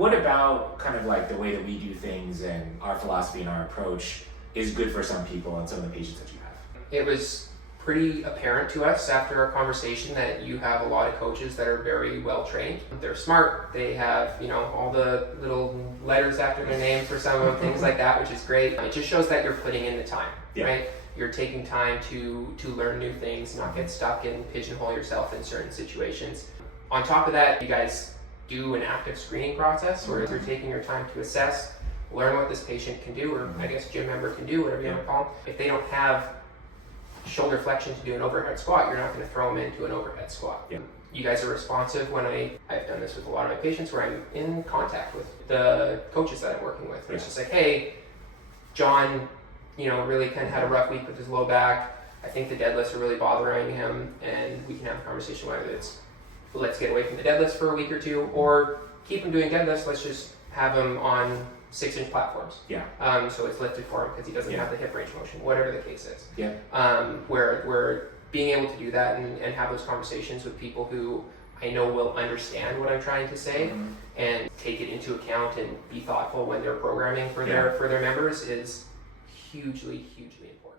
What about kind of like the way that we do things and our philosophy and our approach is good for some people and some of the patients that you have? It was pretty apparent to us after our conversation that you have a lot of coaches that are very well trained. They're smart. They have, all the little letters after their name for some of them, things like that, which is great. It just shows that you're putting in the time, right? You're taking time to learn new things, not get stuck and pigeonhole yourself in certain situations. On top of that, you guys do an active screening process where you're taking your time to assess, learn what this patient can do, or I guess gym member can do, whatever you want to call them. If they don't have shoulder flexion to do an overhead squat, you're not going to throw them into an overhead squat. You guys are responsive when I've done this with a lot of my patients where I'm in contact with the coaches that I'm working with. It's just like, hey, John, really kind of had a rough week with his low back. I think the deadlifts are really bothering him, and we can have a conversation whether it's let's get away from the deadlifts for a week or two, or keep him doing deadlifts. Let's just have him on 6-inch platforms. So it's lifted for him because he doesn't have the hip range motion, whatever the case is. Where being able to do that and have those conversations with people who I know will understand what I'm trying to say and take it into account and be thoughtful when they're programming for their members is hugely, hugely important.